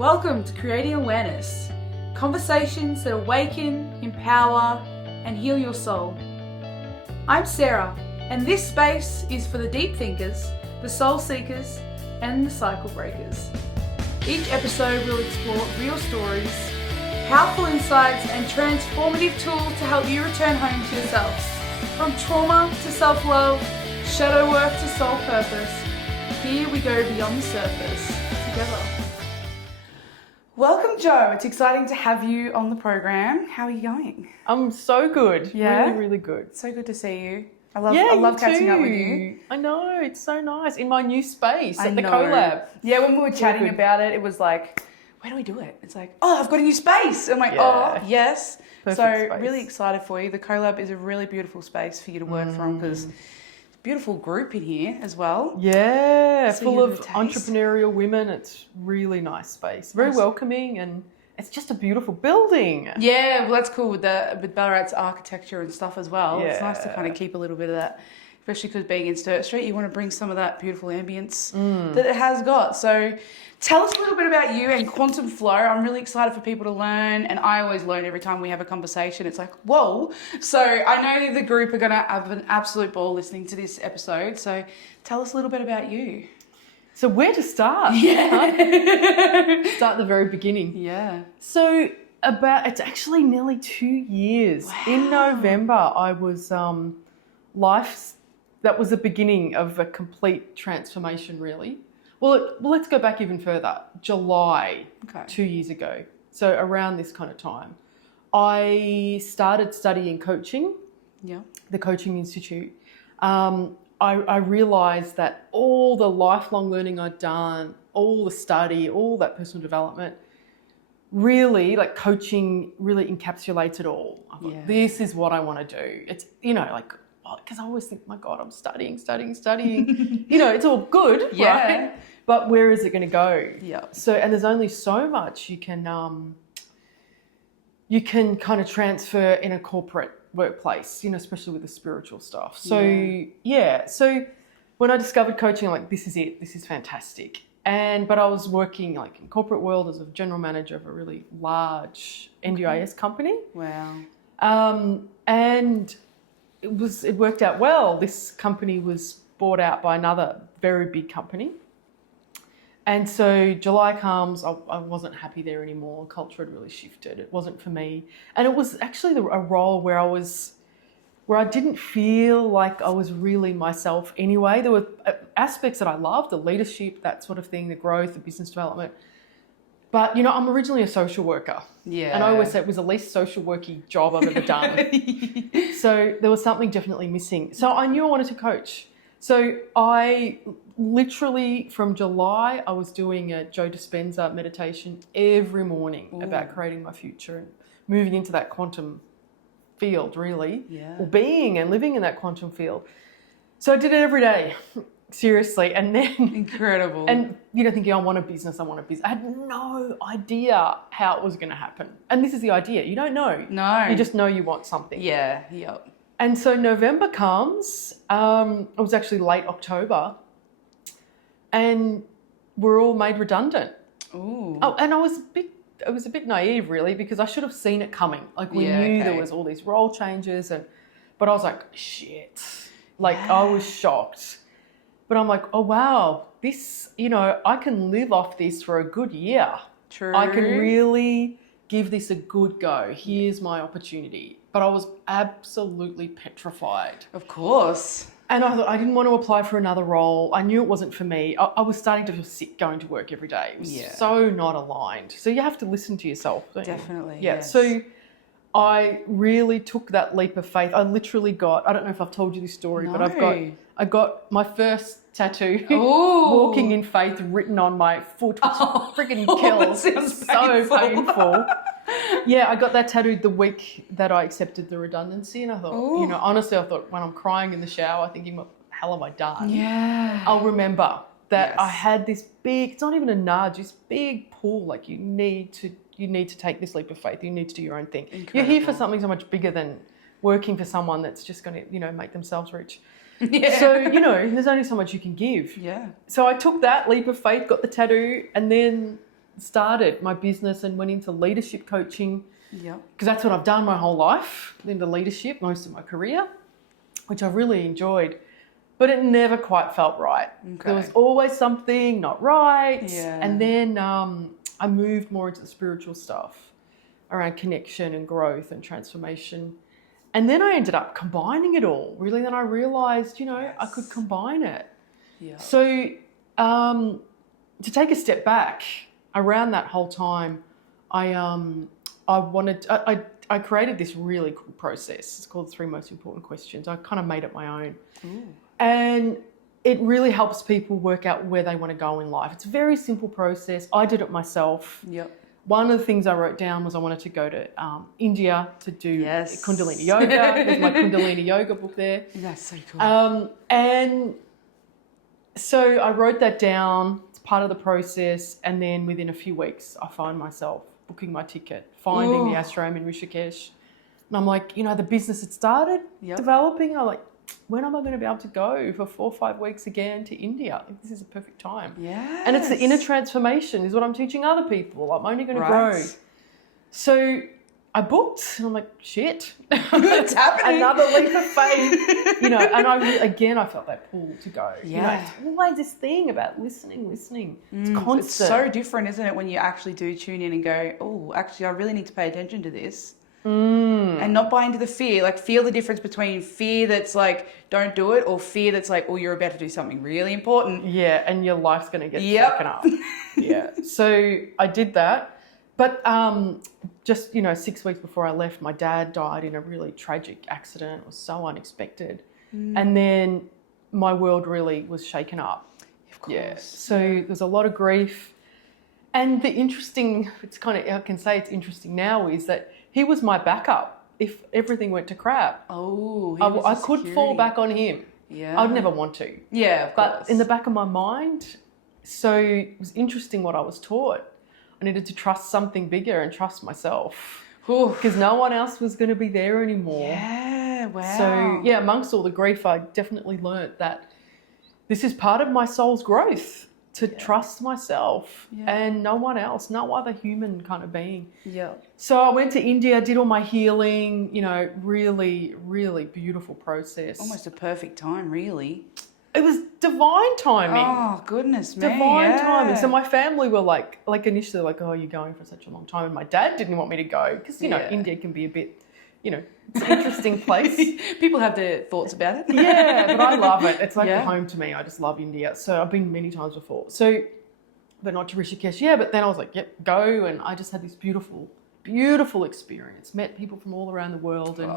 Welcome to Creating Awareness, conversations that awaken, empower, and heal your soul. I'm Sarah, and this space is for the deep thinkers, the soul seekers, and the cycle breakers. Each episode will explore real stories, powerful insights, and transformative tools to help you return home to yourselves. From trauma to self-love, shadow work to soul purpose, here we go beyond the surface together. Welcome, Joe. It's exciting to have you on the program. How are you going? I'm so good. Yeah? Really, really good. So good to see you. I love catching up with you. I know, it's so nice. In my new space I at the know. collab. Yeah, when we were chatting good. about it, it was like, where do we do it? It's like, oh, I've got a new space. I'm like, Yeah. oh, yes. Perfect so space. really excited for you. The collab is a really beautiful space for you to work from because beautiful group in here as well. Yeah, So full you of have a taste. entrepreneurial women. It's really nice space. Very welcoming, and it's just a beautiful building. Yeah, well, that's cool with Ballarat's architecture and stuff as well. It's nice to Yeah. kind of keep a little bit of that, especially because being in Sturt Street, you want to bring some of that beautiful ambience that it has got. So tell us a little bit about you and Quantum Flow. I'm really excited for people to learn, and I always learn every time we have a conversation. It's like, whoa. So I know the group are going to have an absolute ball listening to this episode. So tell us a little bit about you. So where to start? Yeah. Start at the very beginning. Yeah. So it's actually nearly 2 years. Wow. In November, I was that was the beginning of a complete transformation, really. Well, let's go back even further. July, Okay. 2 years ago. So around this kind of time, I started studying coaching, Yeah. the Coaching Institute. I realised that all the lifelong learning I'd done, all the study, all that personal development, really, like coaching really encapsulates it all. I thought, Yeah. this is what I want to do. It's, because I always think, my God, I'm studying. It's all good, Yeah. right? But where is it going to go? Yeah. So, and there's only so much you can kind of transfer in a corporate workplace, especially with the spiritual stuff. So so when I discovered coaching, I'm like, this is it. This is fantastic. But I was working like in corporate world as a general manager of a really large NDIS company. Wow. And it worked out well. This company was bought out by another very big company. And so July comes, I wasn't happy there anymore. Culture had really shifted. It wasn't for me. And it was actually a role where I didn't feel like I was really myself anyway. There were aspects that I loved, the leadership, that sort of thing, the growth, the business development. But, I'm originally a social worker. Yeah. And I always say it was the least social worky job I've ever done. So there was something definitely missing. So I knew I wanted to coach. So I literally, from July, I was doing a Joe Dispenza meditation every morning about creating my future and moving into that quantum field, really. Yeah. Or being and living in that quantum field. So I did it every day, seriously. And then... Incredible. And, thinking, I want a business. I had no idea how it was going to happen. And this is the idea. You don't know. No. You just know you want something. Yeah. Yep. And so November comes, it was actually late October, and we're all made redundant. Ooh. Oh, and I was a bit naive, really, because I should have seen it coming. Like, we knew there was all these role changes, but I was like, shit. Like, I was shocked. But I'm like, oh, wow, this, I can live off this for a good year. True. I can really give this a good go. Here's my opportunity. But I was absolutely petrified. Of course. And I thought, I didn't want to apply for another role. I knew it wasn't for me. I was starting to feel sick going to work every day. It was so not aligned. So you have to listen to yourself, don't you? Definitely. Yeah. Yes. So I really took that leap of faith. I literally I don't know if I've told you this story, but I got my first tattoo, Walking in Faith, written on my foot, which freaking kills. That sounds so painful. Yeah, I got that tattooed the week that I accepted the redundancy, and I thought, honestly, I thought when I'm crying in the shower, thinking, what the hell have I done? Yeah. I'll remember that I Yes. had this big, it's not even a nudge, this big pull, like you need to take this leap of faith. You need to do your own thing. Incredible. You're here for something so much bigger than working for someone that's just going to, make themselves rich. Yeah. So, there's only so much you can give. Yeah. So I took that leap of faith, got the tattoo, and then started my business and went into leadership coaching. Yeah. Because that's what I've done my whole life, into leadership, most of my career, which I really enjoyed. But it never quite felt right. Okay. There was always something not right. Yeah. And then I moved more into the spiritual stuff around connection and growth and transformation. And then I ended up combining it all. Really, then I realised, I could combine it. Yeah. So to take a step back, around that whole time, I created this really cool process. It's called the 3 Most Important Questions. I kind of made it my own. Ooh. And it really helps people work out where they want to go in life. It's a very simple process. I did it myself. Yep. One of the things I wrote down was I wanted to go to India to do Kundalini yoga. There's my Kundalini yoga book there. That's so cool. And so I wrote that down. It's part of the process. And then within a few weeks, I find myself booking my ticket, finding the ashram in Rishikesh. And I'm like, the business had started developing. I'm like, when am I going to be able to go for 4 or 5 weeks again to India? This is a perfect time. Yeah. And it's the inner transformation is what I'm teaching other people. I'm only going to grow. So I booked and I'm like, shit. It's happening. Another leap of faith. And I felt that pull to go. Yeah. It's always this thing about listening. It's constant. It's so different, isn't it, when you actually do tune in and go, oh, actually, I really need to pay attention to this. And not buy into the fear. Like, feel the difference between fear that's like, don't do it, or fear that's like, oh, you're about to do something really important. Yeah, and your life's going to get shaken up. Yeah. So I did that. But just, 6 weeks before I left, my dad died in a really tragic accident. It was so unexpected. And then my world really was shaken up. Of course. Yeah. So there's a lot of grief. And the interesting, I can say it's interesting now, is that he was my backup if everything went to crap. Oh, I could fall back on him. Yeah. I'd never want to. Yeah, of course. But in the back of my mind, so it was interesting what I was taught. I needed to trust something bigger and trust myself. Because no one else was going to be there anymore. Yeah, wow. So, amongst all the grief, I definitely learnt that this is part of my soul's growth, to trust myself and no one else, no other human kind of being. Yeah. So I went to India, did all my healing, really, really beautiful process. Almost a perfect time, really. It was divine timing. Oh, goodness me. Divine timing. So my family were like initially like, oh, you're going for such a long time. And my dad didn't want me to go because, India can be a bit, it's an interesting place. People have their thoughts about it. Yeah, but I love it. It's like home to me. I just love India. So I've been many times before. So, but not to Rishikesh. Yeah, but then I was like, yep, go. And I just had this beautiful, beautiful experience. Met people from all around the world and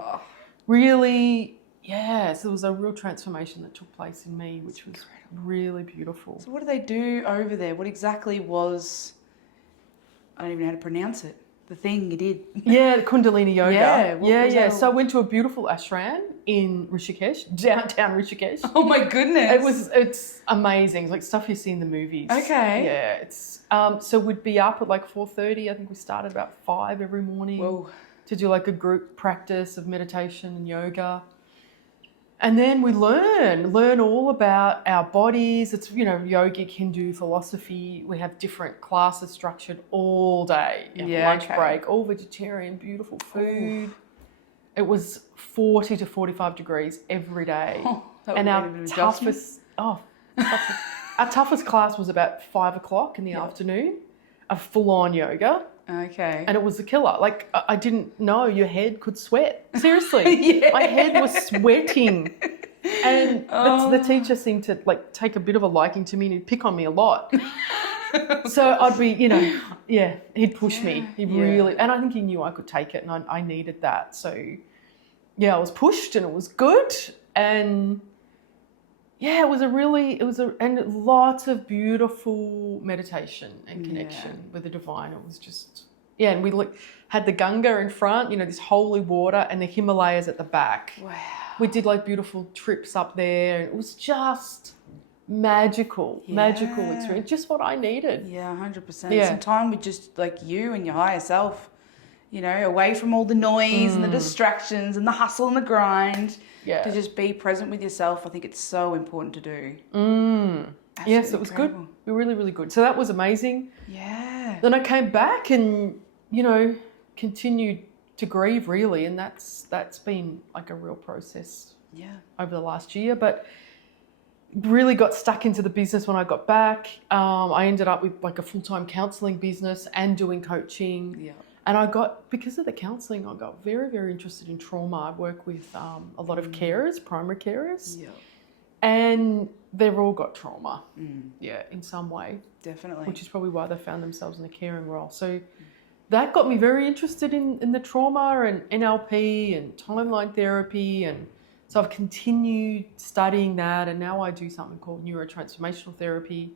really... Yeah, so there was a real transformation that took place in me, which was really beautiful. So what do they do over there? What exactly was, I don't even know how to pronounce it, the thing you did? Yeah, the Kundalini yoga. Yeah. So I went to a beautiful ashram in Rishikesh, downtown Rishikesh. Oh my goodness. It's amazing. It's like stuff you see in the movies. Okay. Yeah, it's, so we'd be up at like 4:30. I think we started about 5 every morning. Whoa. To do like a group practice of meditation and yoga. And then we learn all about our bodies. It's, yogic Hindu philosophy. We have different classes structured all day. Lunch break, all vegetarian, beautiful food. Ooh. It was 40 to 45 degrees every day. Oh, and our toughest class was about 5 o'clock in the afternoon, a full-on yoga. Okay. And it was a killer. Like, I didn't know your head could sweat. Seriously. My head was sweating. And the teacher seemed to, take a bit of a liking to me and he'd pick on me a lot. So I'd be, he'd push me. He really... And I think he knew I could take it and I needed that. So, I was pushed and it was good. And... yeah, and lots of beautiful meditation and connection with the divine. It was just, and we had the Ganga in front, this holy water, and the Himalayas at the back. Wow. We did beautiful trips up there, and it was just magical experience, just what I needed. Yeah, 100%. Some time with just you and your higher self, away from all the noise and the distractions and the hustle and the grind. Yeah. To just be present with yourself, I think it's so important to do. Yes, it was good. Really, really good. So that was amazing. Yeah. Then I came back and, continued to grieve really. And that's been like a real process over the last year. But really got stuck into the business when I got back. I ended up with like a full-time counselling business and doing coaching. Yeah. And because of the counselling, I got very, very interested in trauma. I work with a lot of carers, primary carers. Yeah. And they've all got trauma, in some way. Definitely. Which is probably why they found themselves in a caring role. So that got me very interested in the trauma and NLP and timeline therapy. And so I've continued studying that. And now I do something called neurotransformational therapy,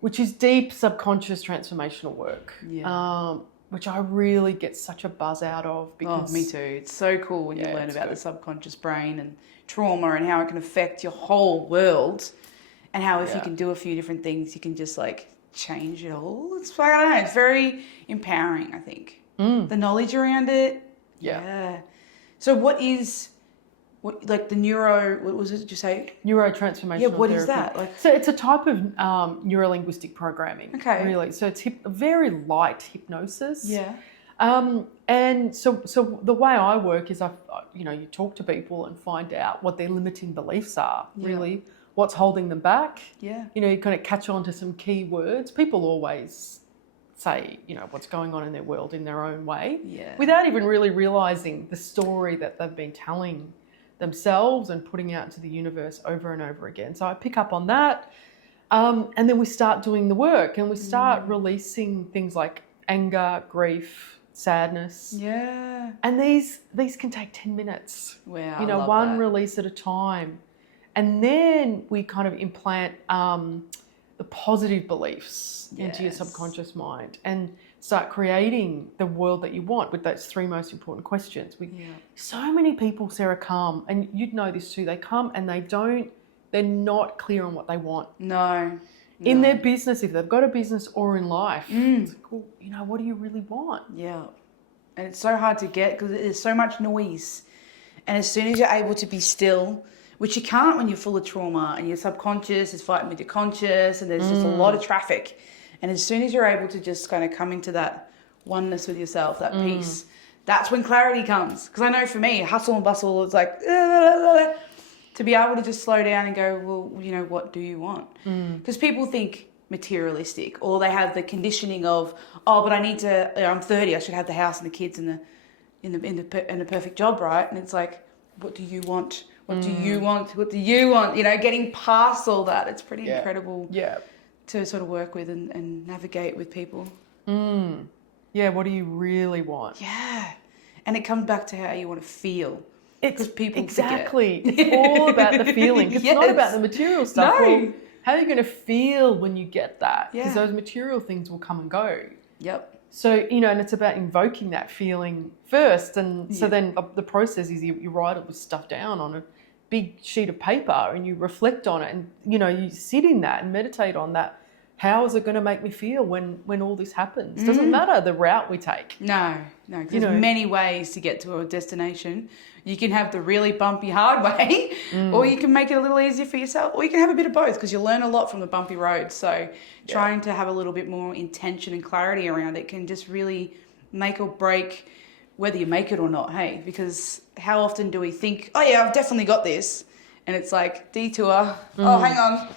which is deep subconscious transformational work. Yeah. Which I really get such a buzz out of. Because, me too. It's so cool when you learn about the subconscious brain and trauma and how it can affect your whole world, and how if you can do a few different things, you can just like change it all. It's like, I don't know, it's very empowering, I think. The knowledge around it. Yeah. So what the neuro, what was it, did you say? Neurotransformational therapy. Yeah, what is that? So it's a type of neuro-linguistic programming. Okay. Really. So it's very light hypnosis. Yeah. And so the way I work is you talk to people and find out what their limiting beliefs are, really, what's holding them back. Yeah. You kind of catch on to some key words. People always say, what's going on in their world in their own way, without even really realising the story that they've been telling themselves and putting out into the universe over and over again. So I pick up on that, and then we start doing the work, and we start releasing things like anger, grief, sadness. Yeah. And these can take 10 minutes. Wow. One release at a time. And then we kind of implant the positive beliefs into your subconscious mind and start creating the world that you want with those 3 most important questions. So many people, Sarah, come, and you'd know this too, they come and they're not clear on what they want. No. In their business, if they've got a business or in life, it's like, well, what do you really want? Yeah. And it's so hard to get because there's so much noise. And as soon as you're able to be still, which you can't when you're full of trauma and your subconscious is fighting with your conscious and there's just a lot of traffic. And as soon as you're able to just kind of come into that oneness with yourself, that peace, that's when clarity comes. Because I know for me, hustle and bustle, it's like, to be able to just slow down and go, well, what do you want? Because people think materialistic, or they have the conditioning of, but I need to, I'm 30, I should have the house and the kids and the perfect job, right? And it's like, what do you want? What do you want? What do you want? Getting past all that, it's pretty incredible to sort of work with and navigate with people. Yeah, what do you really want? Yeah. And it comes back to how you want to feel. Because people exactly. It's all about the feeling. It's not about the material stuff. No. Well, how are you going to feel when you get that? Because those material things will come and go. Yep. So, and it's about invoking that feeling first. And so then the process is you write all this stuff down on a big sheet of paper and you reflect on it and, you sit in that and meditate on that. How is it going to make me feel when all this happens? Doesn't matter the route we take. No, because there's many ways to get to a destination. You can have the really bumpy, hard way, or you can make it a little easier for yourself, or you can have a bit of both because you learn a lot from the bumpy road. So trying to have a little bit more intention and clarity around it can just really make or break whether you make it or not, hey? Because how often do we think, oh yeah, I've definitely got this, and it's like detour, oh hang on,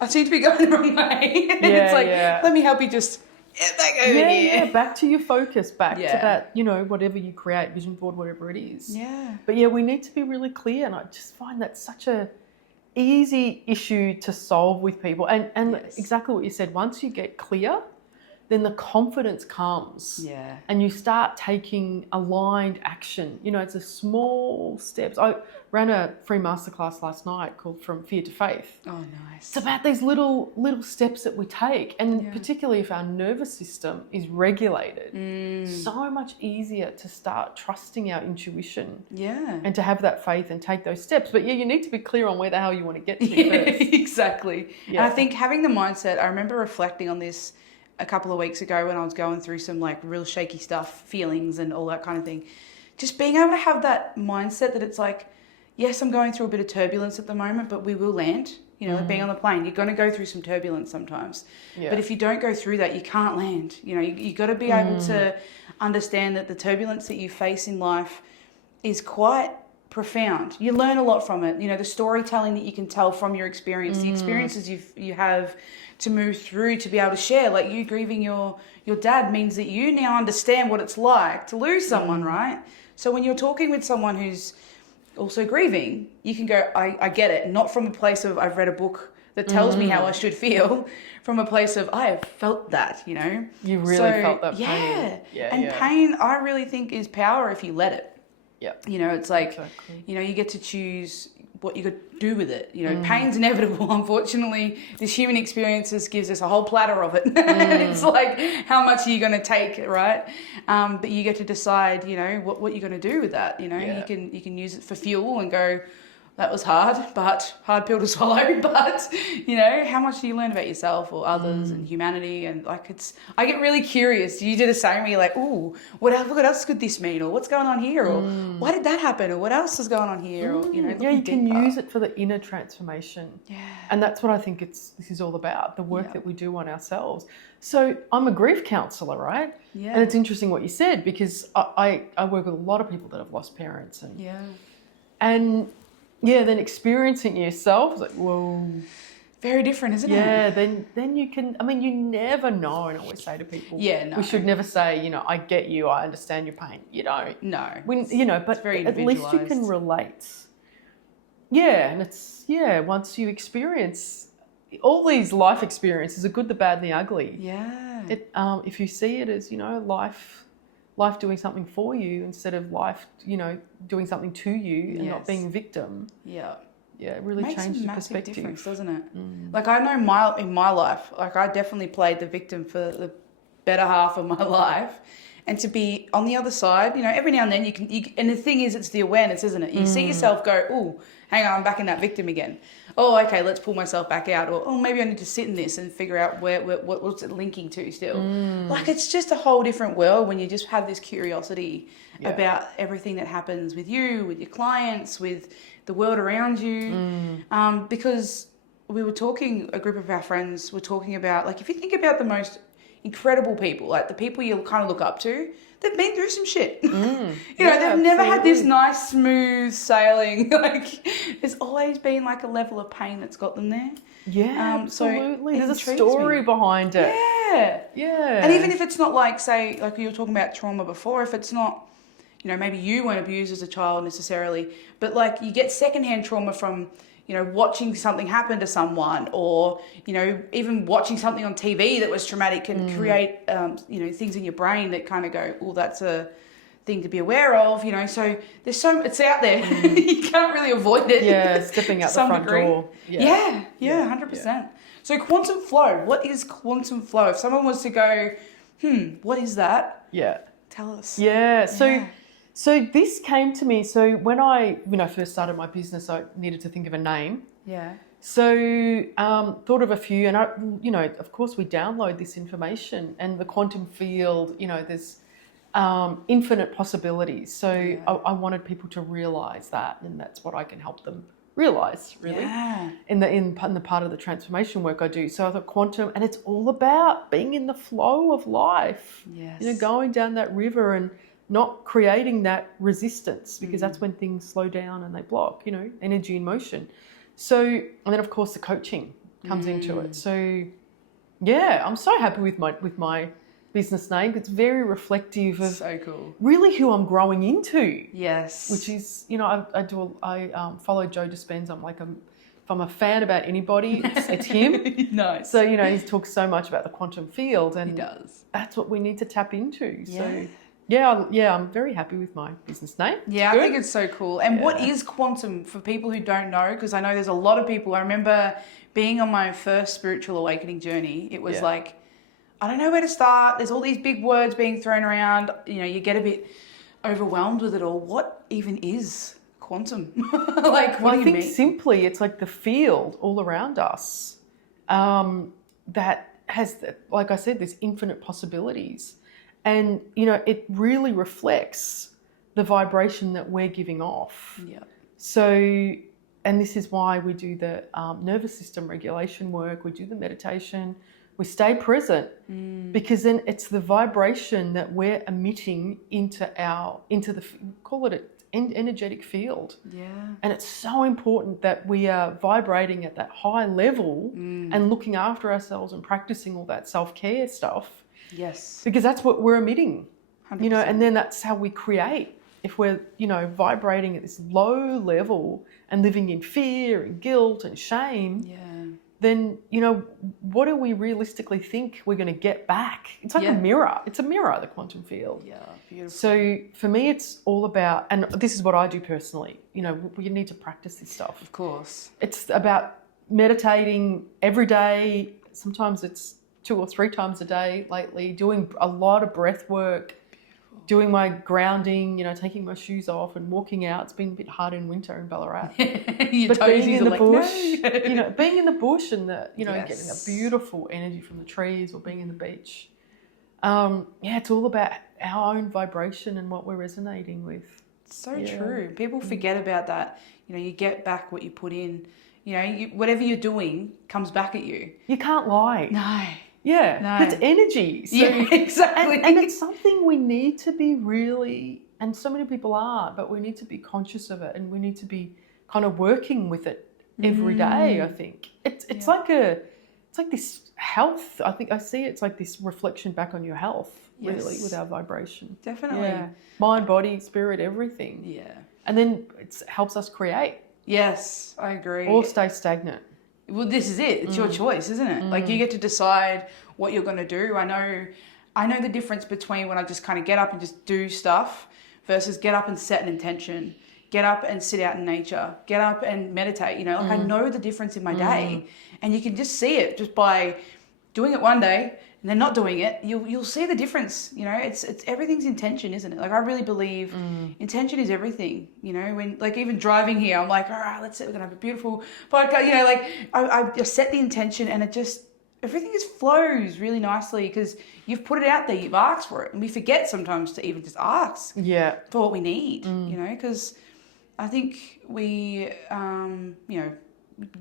I seem to be going the wrong way. And it's like, let me help you just get back over here. Yeah, back to your focus, back to that, whatever you create, vision board, whatever it is. Yeah. But we need to be really clear, and I just find that such a easy issue to solve with people. And exactly what you said, once you get clear, then the confidence comes. Yeah. And you start taking aligned action. It's a small steps. I ran a free masterclass last night called From Fear to Faith. Oh, nice. It's about these little steps that we take. And particularly if our nervous system is regulated, so much easier to start trusting our intuition. Yeah. And to have that faith and take those steps. But you need to be clear on where the hell you want to get to first. Exactly. Yeah. And I think having the mindset, I remember reflecting on this a couple of weeks ago when I was going through some like real shaky stuff, feelings and all that kind of thing. Just being able to have that mindset that it's like, yes, I'm going through a bit of turbulence at the moment, but we will land. You know, like being on the plane, you're going to go through some turbulence sometimes. Yeah. But if you don't go through that, you can't land. You know, you got to be able to understand that the turbulence that you face in life is quite profound. You learn a lot from it. You know, the storytelling that you can tell from your experience, the experiences you have to move through to be able to share. Like you grieving your dad means that you now understand what it's like to lose someone, right? So when you're talking with someone who's also grieving, you can go, I get it. Not from a place of I've read a book that tells me how I should feel, from a place of I have felt that, you know. You really felt that pain. pain. And pain, I really think, is power if you let it. Yeah. You know, it's like, you know, you get to choose what you could do with it. You know, pain's inevitable, unfortunately. This human experiences gives us a whole platter of it. It's like, how much are you going to take, right? But you get to decide, you know, what you're going to do with that. You know, you can use it for fuel and go, that was hard pill to swallow. But, you know, how much do you learn about yourself or others and humanity? And like, I get really curious. You do the same where you're like, ooh, what else could this mean? Or what's going on here? Or why did that happen? Or what else is going on here? Or, you know, you can use it for the inner transformation. Yeah. And that's what I think this is all about, the work that we do on ourselves. So I'm a grief counsellor, right? Yeah. And it's interesting what you said, because I work with a lot of people that have lost parents. And then experiencing yourself, like, whoa. Very different, isn't it? Yeah, then you can, I mean, you never know, and I always say to people, we should never say, you know, I get you, I understand your pain. You don't. No. You know, but at least you can relate. Yeah, and it's, once you experience, all these life experiences, the good, the bad, and the ugly. Yeah. If you see it as, you know, life doing something for you instead of life, you know, doing something to you and not being a victim. Yeah. Yeah, it really changes your perspective. Difference, doesn't it? Like I know in my life, like I definitely played the victim for the better half of my life. And to be on the other side, you know, every now and then you can, and the thing is, it's the awareness, isn't it? You see yourself go, oh, hang on, I'm back in that victim again. Oh, okay, let's pull myself back out. Or, oh, maybe I need to sit in this and figure out what's it linking to still. Like, it's just a whole different world when you just have this curiosity about everything that happens with you, with your clients, with the world around you. Because we were talking, a group of our friends were talking about, like, if you think about the most incredible people, like the people you kind of look up to, they've been through some shit. You know, they've never had this nice, smooth sailing. Like, there's always been like a level of pain that's got them there. Yeah, absolutely. So there's a story behind it. Yeah. Yeah. And even if it's not like, say, like you were talking about trauma before, if it's not, you know, maybe you weren't abused as a child necessarily, but like you get secondhand trauma from, you know, watching something happen to someone, or, you know, even watching something on TV that was traumatic can create, you know, things in your brain that kind of go, oh, that's a thing to be aware of, you know. So there's it's out there. You can't really avoid it. Yeah, stepping out the front door. Yeah, 100%. Yeah. So quantum flow, what is quantum flow? If someone was to go, what is that? Yeah. Tell us. Yeah, So this came to me. So when I, first started my business, I needed to think of a name. Yeah. So thought of a few, and of course we download this information, and the quantum field, there's infinite possibilities. So I wanted people to realise that, and that's what I can help them realise, really, in the part of the transformation work I do. So I thought quantum, and it's all about being in the flow of life. Yes. Going down that river and not creating that resistance, because that's when things slow down and they block, energy in motion. So, and then of course the coaching comes into it. So I'm so happy with my business name. It's very reflective of really who I'm growing into. Yes. Which is, I follow Joe Dispenza. If I'm a fan about anybody, it's him. Nice. So, he talks so much about the quantum field, and he does. That's what we need to tap into. Yeah. So I'm very happy with my business name. Yeah, I think it's so cool. And what is quantum for people who don't know? Because I know there's a lot of people. I remember being on my first spiritual awakening journey. It was like, I don't know where to start. There's all these big words being thrown around. You get a bit overwhelmed with it all. What even is quantum? Like, what do you mean? I think simply it's like the field all around us that has, like I said, there's infinite possibilities. And, it really reflects the vibration that we're giving off. Yeah. So and this is why we do the nervous system regulation work, we do the meditation, we stay present, because then it's the vibration that we're emitting into the, call it an energetic field. Yeah. And it's so important that we are vibrating at that high level and looking after ourselves and practicing all that self-care stuff. Yes. Because that's what we're emitting, 100%. and then that's how we create. If we're, vibrating at this low level and living in fear and guilt and shame, then, what do we realistically think we're going to get back? It's like a mirror. It's a mirror, the quantum field. Yeah, beautiful. So for me, it's all about, and this is what I do personally, we need to practice this stuff. Of course. It's about meditating every day. Sometimes it's 2 or 3 times a day lately, doing a lot of breath work, doing my grounding, taking my shoes off and walking out. It's been a bit hard in winter in Ballarat. But being in the bush, no. being in the bush and getting that Yes. beautiful energy from the trees or being in the beach. It's all about our own vibration and what we're resonating with. So true. People forget about that. You get back what you put in. Whatever you're doing comes back at you. You can't lie. No. Yeah, No. it's energy. So, Yeah, exactly. And it's something we need to be really, and so many people aren't, but we need to be conscious of it, and we need to be kind of working with it every day. I think it's like this health. I think I see it's like this reflection back on your health, really, with our vibration. Definitely. Yeah. Mind, body, spirit, everything. Yeah. And then it helps us create Yes, I agree. or stay stagnant. Well, this is it. It's your choice, isn't it? Like, you get to decide what you're going to do. I know the difference between when I just kind of get up and just do stuff versus get up and set an intention, get up and sit out in nature, get up and meditate. I know the difference in my day, and you can just see it just by doing it one day and then not doing it. You'll see the difference. It's everything's intention, isn't it? Like, I really believe intention is everything. When, like, even driving here, I'm like, all right, let's sit. We're gonna have a beautiful podcast. I just set the intention, and everything just flows really nicely because you've put it out there, you've asked for it, and we forget sometimes to even just ask for what we need. Because I think we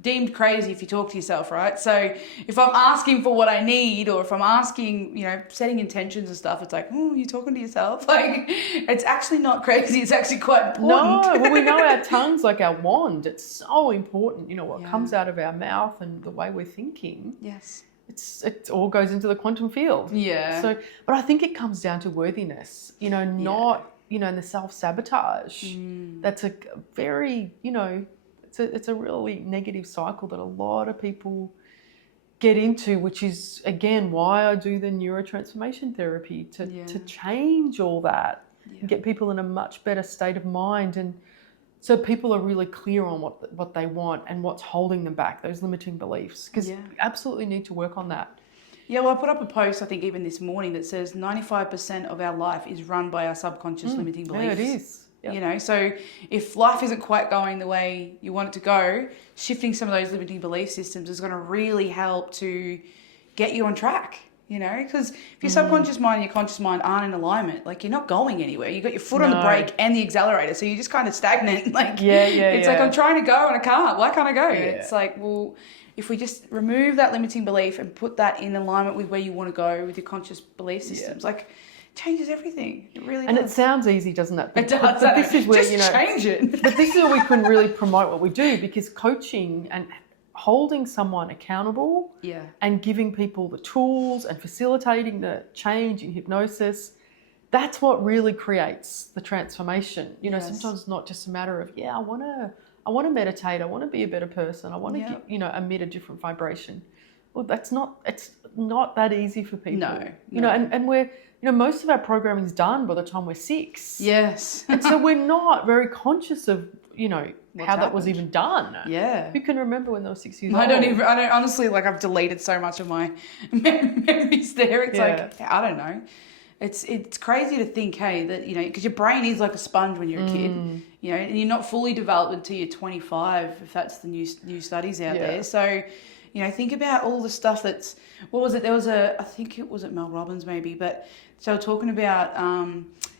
deemed crazy if you talk to yourself, right? So if I'm asking for what I need, or if I'm asking, setting intentions and stuff, it's like, you're talking to yourself. Like, it's actually not crazy. It's actually quite important. No, well, we know our tongue's like our wand. It's so important, what comes out of our mouth and the way we're thinking. Yes. It all goes into the quantum field. Yeah. So, but I think it comes down to worthiness, not, and the self-sabotage. That's a very, it's a really negative cycle that a lot of people get into, which is, again, why I do the neurotransformation therapy, to change all that and get people in a much better state of mind. And so people are really clear on what they want and what's holding them back, those limiting beliefs, because we absolutely need to work on that. Yeah, well, I put up a post, I think, even this morning that says 95% of our life is run by our subconscious limiting beliefs. Yeah, it is. Yep. So if life isn't quite going the way you want it to go, shifting some of those limiting belief systems is going to really help to get you on track, because if your subconscious mind and your conscious mind aren't in alignment, like, you're not going anywhere. You've got your foot on the brake and the accelerator, so you're just kind of stagnant. Like, it's like, I'm trying to go and I can't. Why can't I go? Yeah. It's like, well, if we just remove that limiting belief and put that in alignment with where you want to go with your conscious belief systems, like, changes everything. It really does. And it sounds easy, doesn't it? It does. But this is where, just change it. But this is where we can really promote what we do, because coaching and holding someone accountable and giving people the tools and facilitating the change in hypnosis, that's what really creates the transformation. Sometimes it's not just a matter of, I want to meditate, I want to be a better person, I want to emit a different vibration. Well, it's not that easy for people. No. And we're, most of our programming is done by the time we're 6. Yes. And so we're not very conscious of, how that was even done. Yeah. Who can remember when they were 6 years old? I don't honestly, like, I've deleted so much of my memories there. It's like, I don't know. It's crazy to think, hey, that, because your brain is like a sponge when you're a kid, and you're not fully developed until you're 25, if that's the new studies out there. So, think about all the stuff that's, what was it? There was I think it was at Mel Robbins maybe, but so talking about,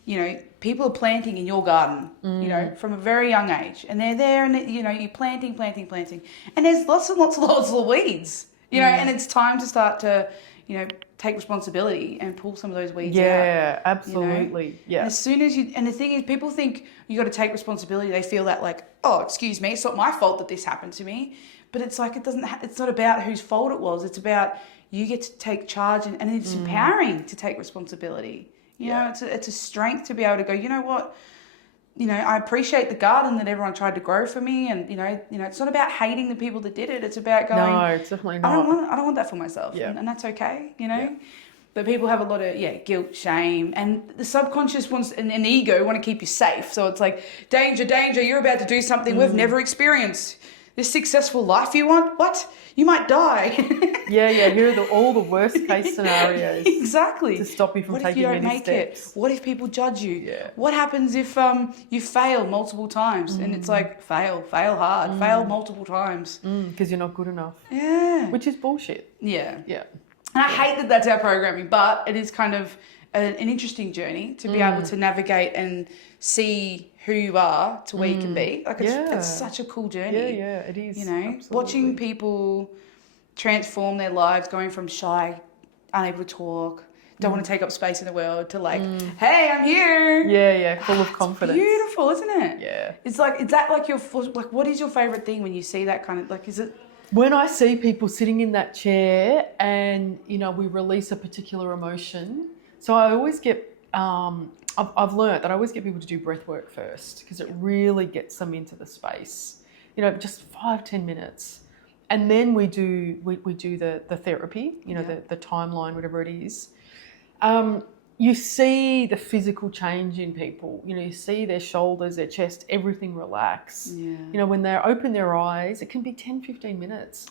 you know, people are planting in your garden, you know, from a very young age, and they're there, and you know, you're planting, and there's lots of weeds, you know, and it's time to start to, you know, take responsibility and pull some of those weeds out. Yeah, absolutely. You know? Yeah. And as soon as and the thing is, people think you got to take responsibility. They feel that like, oh, excuse me, it's not my fault that this happened to me. But it's like, it's not about whose fault it was. It's about you get to take charge, and it's empowering to take responsibility. You know, it's a strength to be able to go, you know what, you know, I appreciate the garden that everyone tried to grow for me, and you know, it's not about hating the people that did it. It's about going, No, it's definitely not. I don't want that for myself, and that's okay, you know. Yeah. But people have a lot of guilt, shame, and the subconscious wants and the ego want to keep you safe. So it's like, danger, you're about to do something we've never experienced. This successful life you want? What? You might die. Yeah. Here are all the worst case scenarios. Exactly. To stop you from taking any steps. What if you don't make it? What if people judge you? Yeah. What happens if you fail multiple times? And it's like, fail hard, fail multiple times. Because you're not good enough. Yeah. Which is bullshit. Yeah. Yeah. And I hate that that's our programming, but it is kind of an interesting journey to be able to navigate and see who you are to where you can be. Like it's such a cool journey. Yeah, it is. You know, absolutely. watching people transform their lives, going from shy, unable to talk, don't want to take up space in the world, to like, hey, I'm here. Yeah, full of confidence. Beautiful, isn't it? Yeah. It's like, is that like what is your favorite thing when you see that kind of, like, is it? When I see people sitting in that chair and, you know, we release a particular emotion. So I always get, I've learned that I always get people to do breath work first, because it really gets them into the space, you know, just 5-10 minutes. And then we do the therapy, you know, the timeline, whatever it is. You see the physical change in people. You know, you see their shoulders, their chest, everything relax. Yeah. You know, when they open their eyes, it can be 10-15 minutes.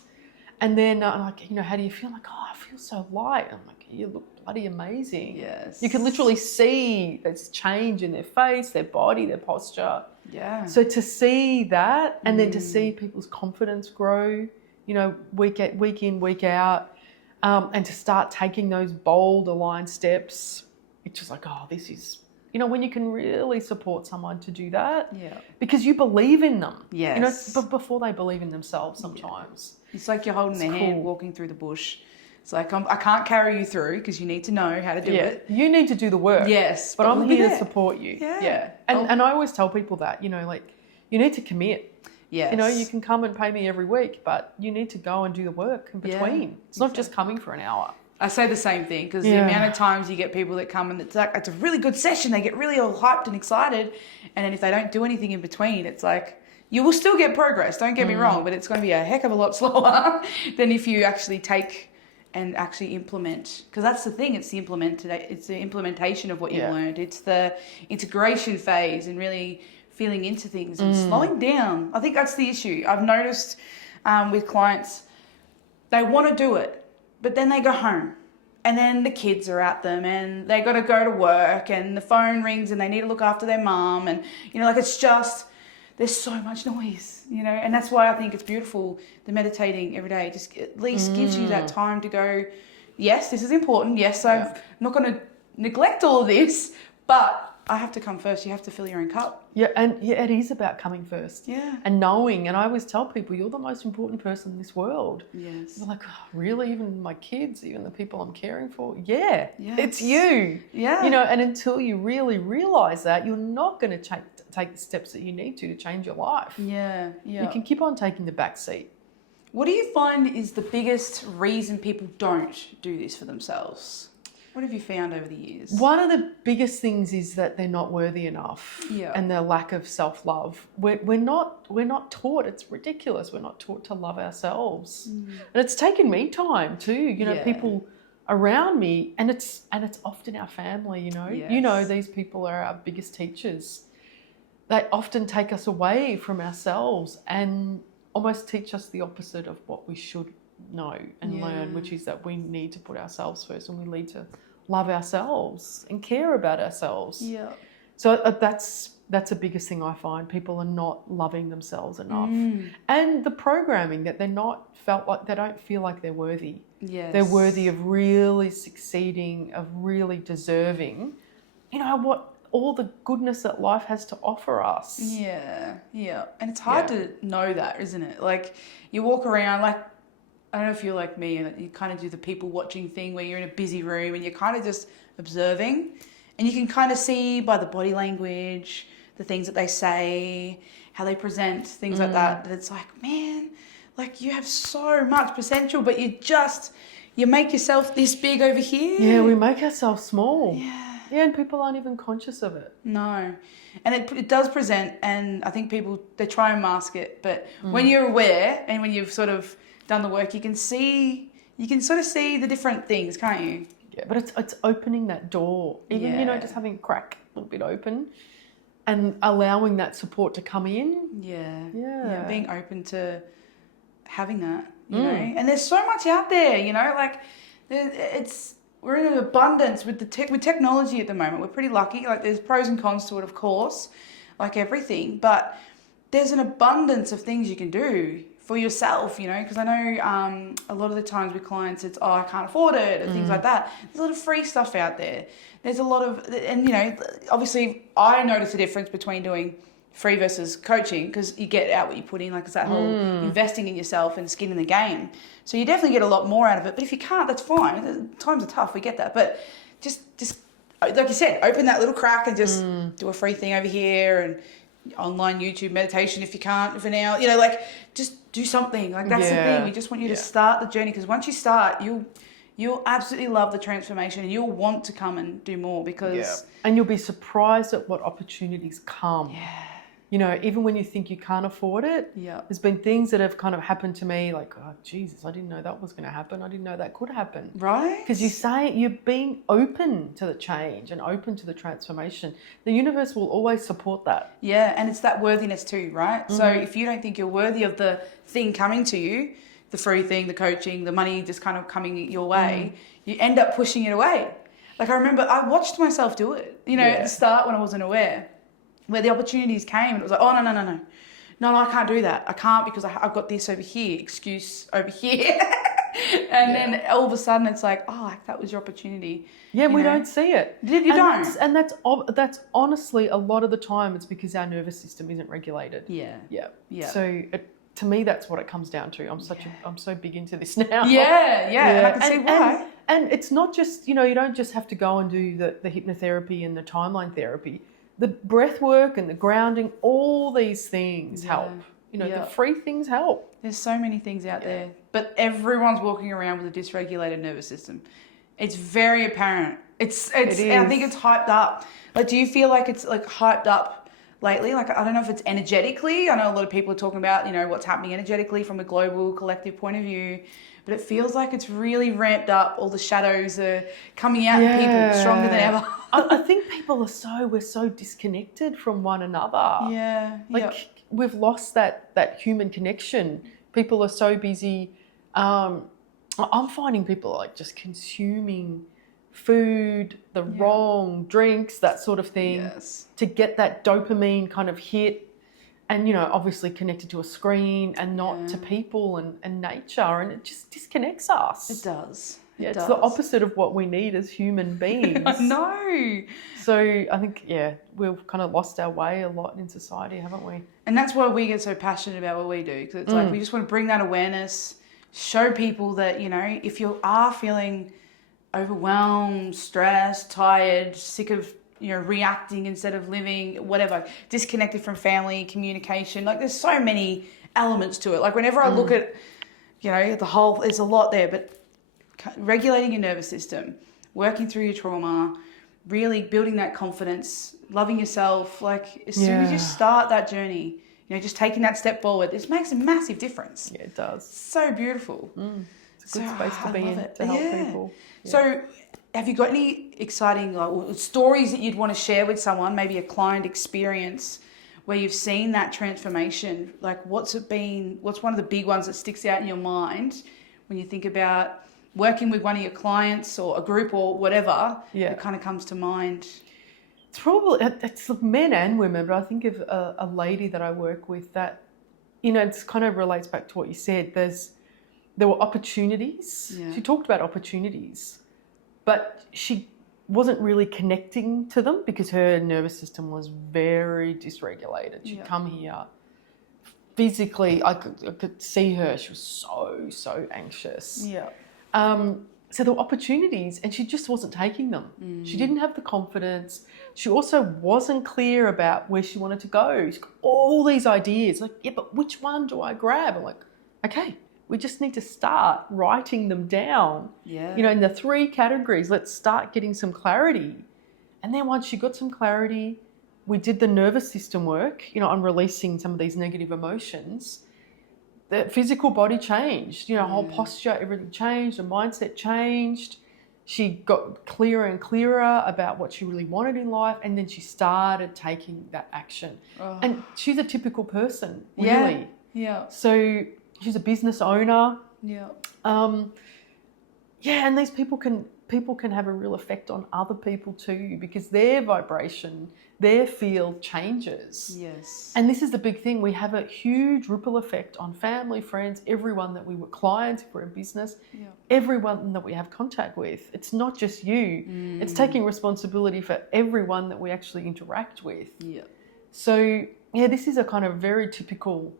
And then like, you know, how do you feel? Like, oh, I feel so light. I'm like, you look bloody amazing. Yes. You can literally see this change in their face, their body, their posture. Yeah. So to see that, and then to see people's confidence grow, you know, week in, week out, and to start taking those bold, aligned steps, it's just like, oh, this is, you know, when you can really support someone to do that, because you believe in them. Yes. You know, but before they believe in themselves sometimes. It's like you're holding their hand, walking through the bush. It's like, I can't carry you through because you need to know how to do it. You need to do the work. Yes. But I'm here to support you. Yeah. And I always tell people that, you know, like, you need to commit. Yes. You know, you can come and pay me every week, but you need to go and do the work in between. It's not just coming for an hour. I say the same thing, because the amount of times you get people that come and it's like, it's a really good session. They get really all hyped and excited. And then if they don't do anything in between, it's like, you will still get progress. Don't get me wrong, but it's going to be a heck of a lot slower than if you actually take and actually implement. Because that's the thing. It's the implementation of what you've learned. It's the integration phase and really feeling into things and slowing down. I think that's the issue. I've noticed with clients, they want to do it, but then they go home and then the kids are at them and they got to go to work and the phone rings and they need to look after their mom, and you know, like, it's just, there's so much noise, you know. And that's why I think it's beautiful, the meditating every day just at least gives you that time to go, yes, this is important, yes, I'm not going to neglect all of this, but I have to come first. You have to fill your own cup. Yeah, and it is about coming first. Yeah. And knowing, and I always tell people, you're the most important person in this world. Yes. They're like, oh, really? Even my kids, even the people I'm caring for? Yeah, Yes. it's you. Yeah. You know, and until you really realise that, you're not going to take the steps that you need to change your life. Yeah, yeah. You can keep on taking the back seat. What do you find is the biggest reason people don't do this for themselves? What have you found over the years? One of the biggest things is that they're not worthy enough, and their lack of self-love. We're not taught. It's ridiculous. We're not taught to love ourselves, and it's taken me time too. You know, people around me, and it's often our family. You know, you know, these people are our biggest teachers. They often take us away from ourselves and almost teach us the opposite of what we should know and learn, which is that we need to put ourselves first and we need to love ourselves and care about ourselves. Yeah. So that's the biggest thing I find. People are not loving themselves enough. And the programming that they don't feel like they're worthy. Yes. They're worthy of really succeeding, of really deserving. You know what? all the goodness that life has to offer us. Yeah. And it's hard to know that, isn't it? Like, you walk around, like, I don't know if you're like me, and you kind of do the people watching thing where you're in a busy room and you're kind of just observing, and you can kind of see by the body language, the things that they say, how they present, things like that it's like, man, like, you have so much potential, but you make yourself this big over here. Yeah, we make ourselves small. Yeah, and people aren't even conscious of it. No. And it does present, and I think people, they try and mask it, but when you're aware and when you've sort of done the work, you can sort of see the different things, can't you? Yeah, but it's opening that door, even, just having a crack a little bit open and allowing that support to come in. Yeah, being open to having that, you know. And there's so much out there, you know, like we're in an abundance with with technology at the moment. We're pretty lucky. Like, there's pros and cons to it, of course, like everything, but there's an abundance of things you can do for yourself, you know, because I know a lot of the times with clients it's, I can't afford it, and things like that. There's a lot of free stuff out there. There's a lot of, and you know, obviously I notice a difference between doing free versus coaching, because you get out what you put in, like it's that whole investing in yourself and skin in the game. So you definitely get a lot more out of it. But if you can't, that's fine. Times are tough, we get that. But just like you said, open that little crack and just do a free thing over here, and online YouTube meditation if you can't for now, you know, like, just do something. Like, that's the thing. We just want you to start the journey, because once you start, you'll absolutely love the transformation, and you'll want to come and do more, because and you'll be surprised at what opportunities come. You know, even when you think you can't afford it, there's been things that have kind of happened to me, like, oh, Jesus, I didn't know that was going to happen. I didn't know that could happen. Right? Because you're being open to the change and open to the transformation. The universe will always support that. Yeah, and it's that worthiness too, right? So if you don't think you're worthy of the thing coming to you, the free thing, the coaching, the money just kind of coming your way, you end up pushing it away. Like, I remember I watched myself do it, you know, at the start when I wasn't aware, where the opportunities came and it was like, oh, no, I can't do that. I can't, because I've got this over here, excuse over here. And then all of a sudden it's like, oh, like, that was your opportunity. Yeah, we don't see it. You don't. And that's honestly, a lot of the time it's because our nervous system isn't regulated. Yeah. So to me, that's what it comes down to. I'm so big into this now. Yeah. And I can see why. And it's not just, you know, you don't just have to go and do the hypnotherapy and the timeline therapy. The breath work and the grounding, all these things help. You know, the free things help. There's so many things out there, but everyone's walking around with a dysregulated nervous system. It's very apparent. It is. I think it's hyped up. Like, do you feel like it's like hyped up lately? Like, I don't know if it's energetically. I know a lot of people are talking about, you know, what's happening energetically from a global collective point of view, but it feels like it's really ramped up. All the shadows are coming out in people stronger than ever. I think we're so disconnected from one another. We've lost that human connection. People are so busy. I'm finding people like just consuming food, the wrong drinks, that sort of thing, to get that dopamine kind of hit. And, you know, obviously connected to a screen and not to people and nature. And it just disconnects us. It does. It's the opposite of what we need as human beings. I know. So I think, we've kind of lost our way a lot in society, haven't we? And that's why we get so passionate about what we do. Because it's like, we just want to bring that awareness, show people that, you know, if you are feeling overwhelmed, stressed, tired, sick of, you know, reacting instead of living, whatever, disconnected from family, communication. Like, there's so many elements to it. Like, whenever I look at, you know, the whole, there's a lot there, but regulating your nervous system, working through your trauma, really building that confidence, loving yourself, like, as soon as you start that journey, you know, just taking that step forward, it makes a massive difference. Yeah, it does. So beautiful. It's a good space to be in to help people. Yeah. So have you got any exciting stories that you'd want to share with someone, maybe a client experience where you've seen that transformation? Like, what's one of the big ones that sticks out in your mind when you think about working with one of your clients or a group or whatever that kind of comes to mind? It's probably, it's men and women, but I think of a lady that I work with that, you know, it kind of relates back to what you said. There were opportunities. She talked about opportunities, but she wasn't really connecting to them because her nervous system was very dysregulated. She'd come here physically, I could see her. She was so anxious. Yeah. So there were opportunities and she just wasn't taking them. She didn't have the confidence. She also wasn't clear about where she wanted to go. She's got all these ideas. Like, yeah, but which one do I grab? I'm like, okay, we just need to start writing them down. Yeah. You know, in the 3 categories, let's start getting some clarity. And then once she got some clarity, we did the nervous system work, you know, on releasing some of these negative emotions. The physical body changed, you know, whole posture, everything changed, the mindset changed. She got clearer and clearer about what she really wanted in life, and then she started taking that action. Oh. And she's a typical person, really. Yeah. So she's a business owner. Yeah. And these people can have a real effect on other people too, because their vibration, their field changes. Yes. And this is the big thing. We have a huge ripple effect on family, friends, everyone that we were clients, if we're in business, everyone that we have contact with. It's not just you. It's taking responsibility for everyone that we actually interact with. Yeah. So, this is a kind of very typical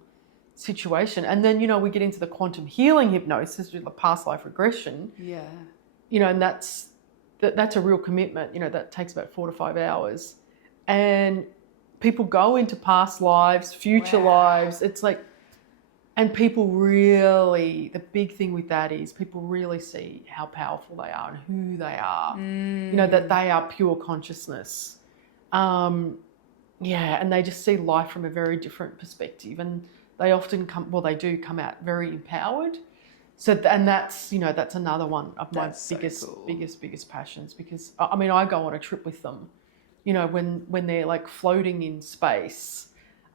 situation. And then, you know, we get into the quantum healing hypnosis with the past life regression. Yeah. You know, and that's a real commitment. You know, that takes about 4 to 5 hours. And people go into past lives, future lives. It's like, and people really, the big thing with that is people really see how powerful they are and who they are. You know, that they are pure consciousness. And they just see life from a very different perspective. And they often they do come out very empowered. So, and that's, you know, that's another one of my biggest passions, because I mean, I go on a trip with them, you know, when they're like floating in space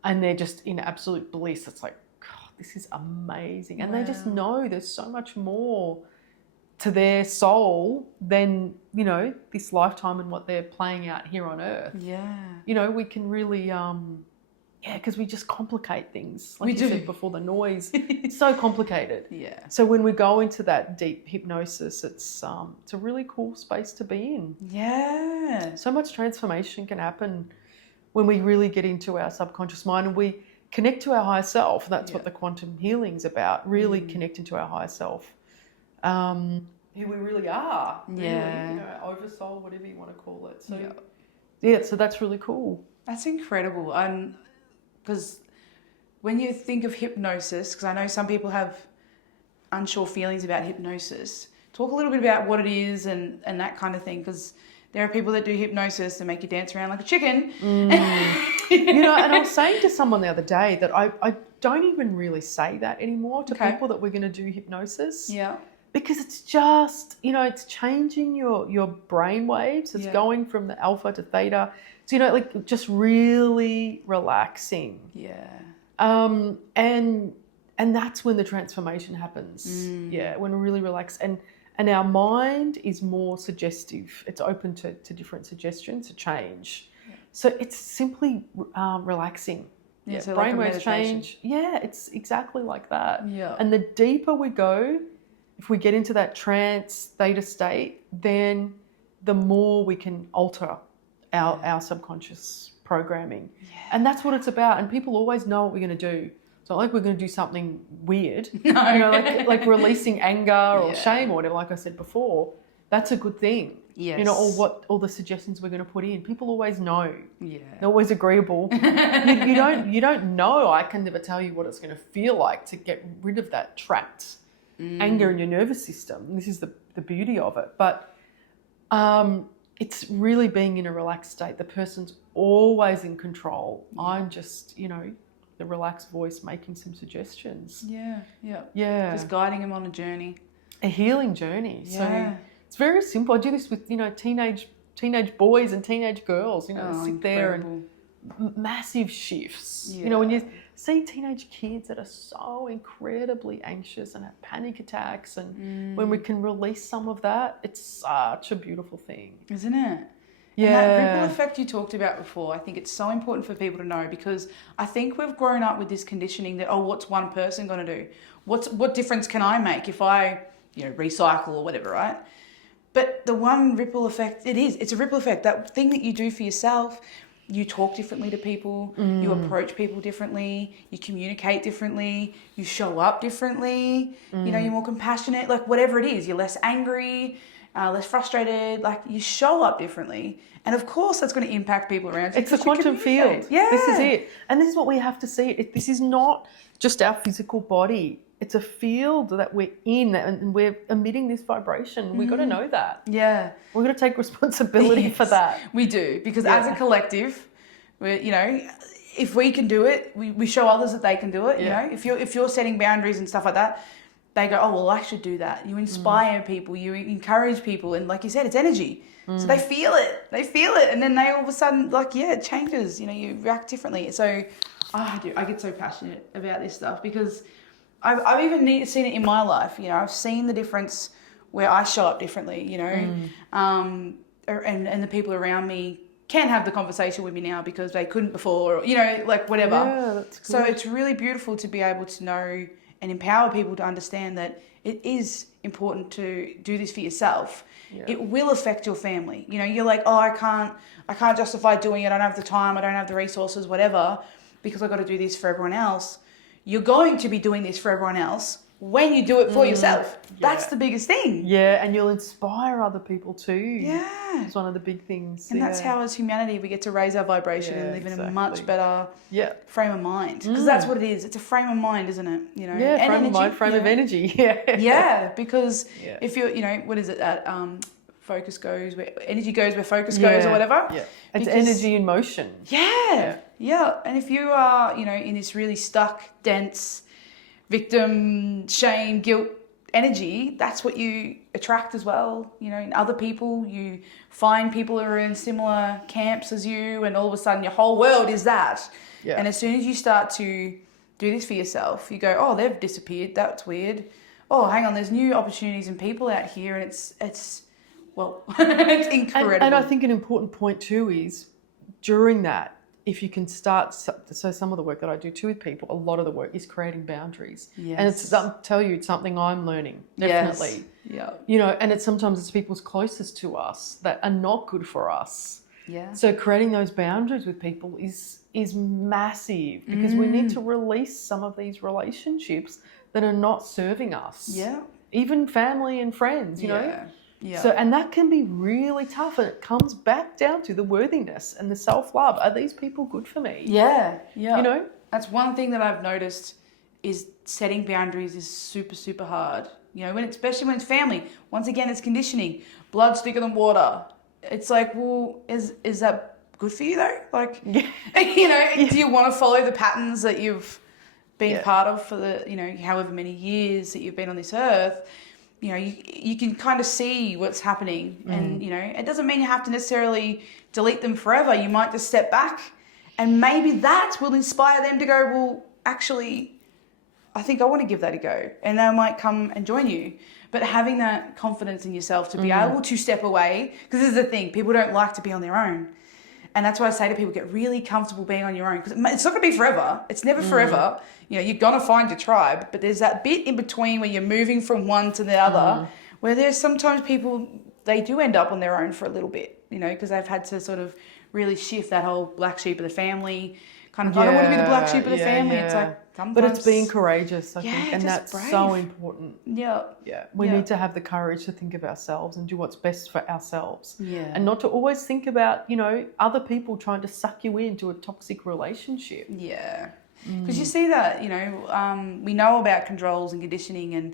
and they're just in absolute bliss. It's like, God, this is amazing. And they just know there's so much more to their soul than, you know, this lifetime and what they're playing out here on earth. Yeah. You know, we can really, because we just complicate things. Like you said before, the noise, it's so complicated. Yeah. So when we go into that deep hypnosis, it's a really cool space to be in. Yeah. So much transformation can happen when we really get into our subconscious mind and we connect to our higher self. That's what the quantum healing's about, really connecting to our higher self. Who we really are. Really, you know, oversoul, whatever you want to call it. So, so that's really cool. That's incredible. Because when you think of hypnosis, because I know some people have unsure feelings about hypnosis, talk a little bit about what it is and that kind of thing, because there are people that do hypnosis and make you dance around like a chicken. You know, and I was saying to someone the other day that I don't even really say that anymore to people that we're going to do hypnosis. Yeah. Because it's just, you know, it's changing your brain waves. It's going from the alpha to theta. So, you know, like just really relaxing. Yeah. And that's when the transformation happens. Yeah, when we really relax. And our mind is more suggestive. It's open to different suggestions, to change. Yeah. So it's simply relaxing. Yeah, so brainwaves like change. Yeah, it's exactly like that. Yeah. And the deeper we go, if we get into that trance theta state, then the more we can alter our subconscious programming. Yeah. And that's what it's about. And people always know what we're going to do. It's not like we're going to do something weird. No. You know, like releasing anger or shame or whatever, like I said before. That's a good thing. Yes. You know, or all the suggestions we're going to put in. People always know. Yeah. They're always agreeable. you don't know. I can never tell you what it's going to feel like to get rid of that trapped anger in your nervous system. This is the beauty of it. But it's really being in a relaxed state. The person's always in control. Yeah. I'm just, you know, the relaxed voice making some suggestions. Yeah. Just guiding them on a journey. A healing journey. Yeah. So it's very simple. I do this with, you know, teenage boys and teenage girls, you know, sit there and massive shifts. Yeah. You know, when you see teenage kids that are so incredibly anxious and have panic attacks, and when we can release some of that, it's such a beautiful thing. Isn't it? Yeah. And that ripple effect you talked about before, I think it's so important for people to know, because I think we've grown up with this conditioning that, what's one person going to do? What difference can I make if I, you know, recycle or whatever, right? But the one ripple effect, it's a ripple effect. That thing that you do for yourself, you talk differently to people, you approach people differently, you communicate differently, you show up differently, you know, you're more compassionate, like whatever it is, you're less angry, less frustrated, like you show up differently. And of course that's going to impact people around you. It's a quantum field. Yeah. This is it. And this is what we have to see. This is not just our physical body. It's a field that we're in and we're emitting this vibration. We've got to know that. Yeah. We've got to take responsibility for that. We do, because as a collective, we're, you know, if we can do it, we show others that they can do it. You know, if you're setting boundaries and stuff like that, they go, oh, well, I should do that. You inspire people, you encourage people. And like you said, it's energy. So they feel it. And then they all of a sudden, like, it changes. You know, you react differently. So I get so passionate about this stuff because I've even seen it in my life. You know, I've seen the difference where I show up differently, you know, and the people around me can have the conversation with me now because they couldn't before, or, you know, like whatever. Yeah, that's good. So it's really beautiful to be able to know and empower people to understand that it is important to do this for yourself. Yeah. It will affect your family. You know, you're like, oh, I can't justify doing it. I don't have the time. I don't have the resources, whatever, because I've got to do this for everyone else. You're going to be doing this for everyone else when you do it for yourself. That's the biggest thing. Yeah, and you'll inspire other people too. Yeah. It's one of the big things. And that's how, as humanity, we get to raise our vibration and live in a much better frame of mind. Because that's what it is. It's a frame of mind, isn't it? You know, yeah, frame of mind, frame of energy. Yeah. Yeah, because if you're, you know, what is it that focus goes where energy goes where focus goes or whatever. Yeah. It's energy in motion. Yeah. And if you are, you know, in this really stuck, dense, victim, shame, guilt energy, that's what you attract as well. You know, in other people, you find people who are in similar camps as you, and all of a sudden your whole world is that. Yeah. And as soon as you start to do this for yourself, you go, oh, they've disappeared. That's weird. Oh, hang on, there's new opportunities and people out here, and it's well, it's incredible. And I think an important point too is during that, if you can start, so some of the work that I do too with people, a lot of the work is creating boundaries. Yes. And I'll tell you, it's something I'm learning, definitely. Yes. Yeah. You know, and sometimes it's people's closest to us that are not good for us. Yeah. So creating those boundaries with people is massive because we need to release some of these relationships that are not serving us. Yeah. Even family and friends, you know. Yeah. So, and that can be really tough, and it comes back down to the worthiness and the self-love. Are these people good for me? Yeah. You know? That's one thing that I've noticed is setting boundaries is super, super hard. You know, especially when it's family. Once again, it's conditioning. Blood's thicker than water. It's like, well, is that good for you though? Like, you know, do you want to follow the patterns that you've been part of for the, you know, however many years that you've been on this earth? You know, you can kind of see what's happening and, you know, it doesn't mean you have to necessarily delete them forever. You might just step back and maybe that will inspire them to go, well, actually, I think I want to give that a go. And they might come and join you. But having that confidence in yourself to be able to step away, because this is the thing, people don't like to be on their own. And that's why I say to people, get really comfortable being on your own. Because it's not going to be forever. It's never forever. You know, you're going to find your tribe. But there's that bit in between where you're moving from one to the other, where there's sometimes people, they do end up on their own for a little bit, you know, because they've had to sort of really shift that whole black sheep of the family. Kind of, I don't want to be the black sheep of the family. Yeah. It's like, sometimes. But it's being courageous, I think. And that's brave. So important. Yeah. We need to have the courage to think of ourselves and do what's best for ourselves. Yeah. And not to always think about, you know, other people trying to suck you into a toxic relationship. Yeah. Because you see that, you know, we know about controls and conditioning and,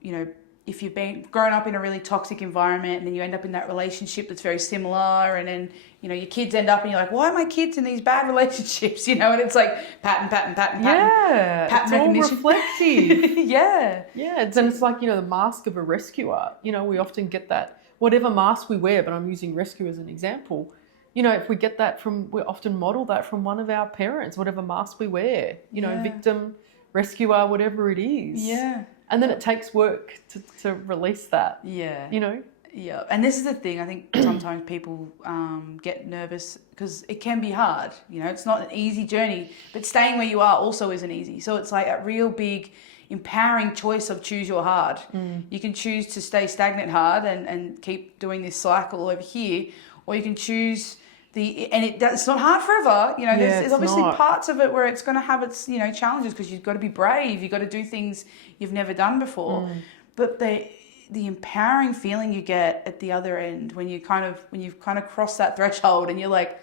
you know, if you've been grown up in a really toxic environment and then you end up in that relationship that's very similar and then, you know, your kids end up and you're like, why are my kids in these bad relationships? You know, and it's like pattern. Yeah, pattern it's all reflective. Yeah. And it's like, you know, the mask of a rescuer. You know, we often get that, whatever mask we wear, but I'm using rescue as an example. You know, if we get that we often model that from one of our parents, whatever mask we wear, you know, victim, rescuer, whatever it is. Yeah. And then it takes work to release that. Yeah. You know? Yeah. And this is the thing. I think sometimes people get nervous because it can be hard. You know, it's not an easy journey. But staying where you are also isn't easy. So it's like a real big empowering choice of choose your hard. You can choose to stay stagnant hard and keep doing this cycle over here, or you can choose it's not hard forever. You know, there's obviously parts of it where it's going to have its, you know, challenges, because you've got to be brave. You've got to do things you've never done before. But the empowering feeling you get at the other end when you've kind of crossed that threshold and you're like,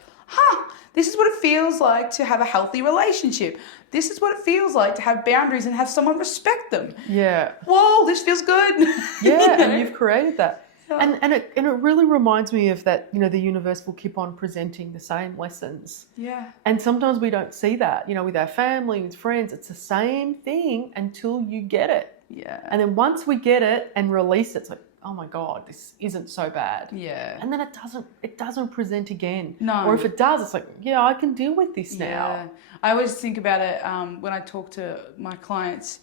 this is what it feels like to have a healthy relationship. This is what it feels like to have boundaries and have someone respect them. Yeah. Whoa, this feels good. Yeah, and you've created that. Yeah. And it really reminds me of that, you know, the universe will keep on presenting the same lessons. Yeah. And sometimes we don't see that, you know, with our family, with friends, it's the same thing until you get it. Yeah. And then once we get it and release it, it's like, oh my God, this isn't so bad. Yeah. And then it doesn't present again. No. Or if it does, it's like, yeah, I can deal with this now. I always think about it when I talk to my clients,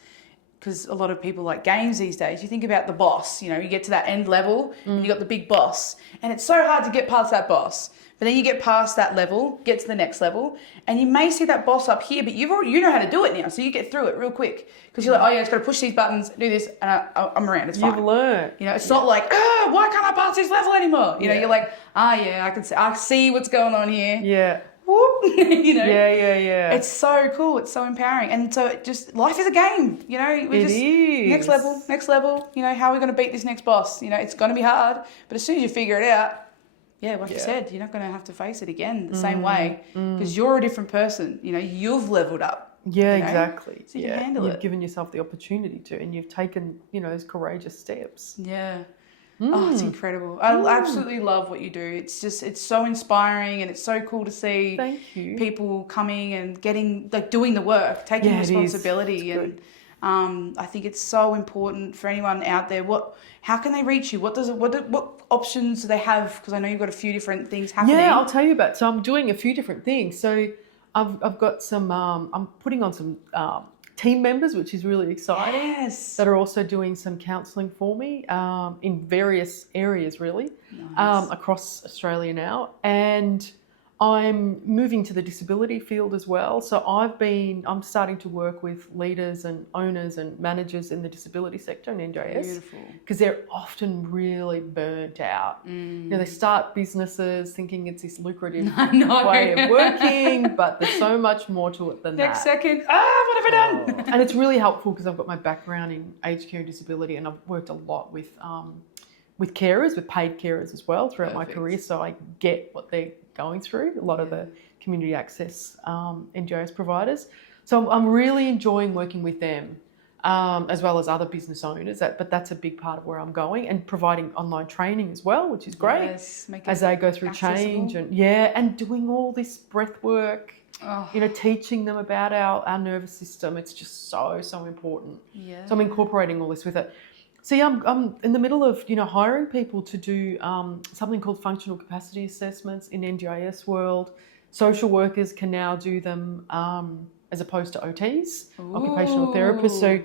because a lot of people like games these days. You think about the boss, you know, you get to that end level and you got the big boss, and it's so hard to get past that boss. But then you get past that level, get to the next level, and you may see that boss up here, but you know how to do it now, so you get through it real quick, because you're like, oh yeah, it's got to push these buttons, do this, and I'm around. It's fine. You've learned. You know, it's not like, why can't I pass this level anymore? You know, you're like, yeah, I see what's going on here. Yeah. Whoop, you know. Yeah. It's so cool. It's so empowering, and so life is a game. You know, It is. next level. You know, how are we going to beat this next boss? You know, it's going to be hard, but as soon as you figure it out, like you said, you're not going to have to face it again the same way, because you're a different person. You know, you've leveled up. Yeah, you know? exactly. So you can handle You've given yourself the opportunity to, and you've taken, you know, those courageous steps. Yeah. Oh, it's incredible. I absolutely love what you do. It's so inspiring, and it's so cool to see people coming and doing the work, taking responsibility. And I think it's so important for anyone out there. How can they reach you? What options do they have? Because I know you've got a few different things happening. Yeah, I'll tell you about. So I'm doing a few different things. So I've got some. I'm putting on some team members, which is really exciting. Yes. That are also doing some counselling for me in various areas, really, across Australia now. And I'm moving to the disability field as well. So I'm starting to work with leaders and owners and managers in the disability sector in NJS. Beautiful. Because they're often really burnt out. You know, they start businesses thinking it's this lucrative way of working, but there's so much more to it than Next that. second, what have I done? And it's really helpful because I've got my background in aged care and disability, and I've worked a lot with carers, with paid carers as well throughout my career. So I get what they're going through, a lot of the community access NGOs providers. So I'm really enjoying working with them, as well as other business owners. But that's a big part of where I'm going, and providing online training as well, which is great, as they go through change and doing all this breath work. You know, teaching them about our nervous system. It's just so important. Yeah. So I'm incorporating all this with it. See, I'm in the middle of, you know, hiring people to do something called functional capacity assessments in NGIS world. Social workers can now do them as opposed to OTs, occupational therapists. So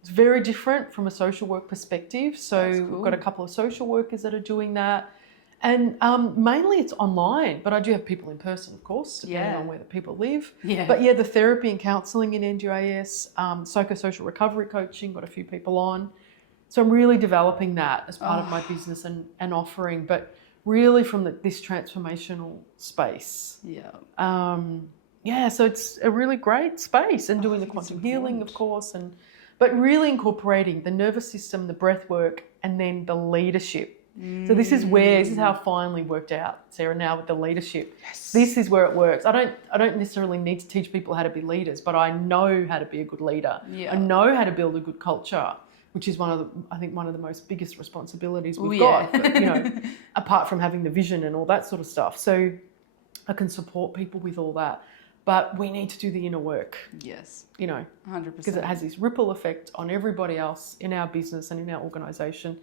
it's very different from a social work perspective. So we've got a couple of social workers that are doing that. And mainly it's online, but I do have people in person, of course, depending on where the people live. Yeah. But the therapy and counselling in NGIS, psychosocial recovery coaching, got a few people on. So I'm really developing that as part of my business and offering, but really from this transformational space. Yeah. So it's a really great space, and doing the quantum healing, of course, but really incorporating the nervous system, the breath work, and then the leadership. So this is how it finally worked out, Sarah, now with the leadership. Yes. This is where it works. I don't necessarily need to teach people how to be leaders, but I know how to be a good leader. Yeah. I know how to build a good culture, which is one of the most biggest responsibilities we've got, you know, apart from having the vision and all that sort of stuff. So I can support people with all that. But we need to do the inner work. Yes. You know, 100%. Because it has this ripple effect on everybody else in our business and in our organisation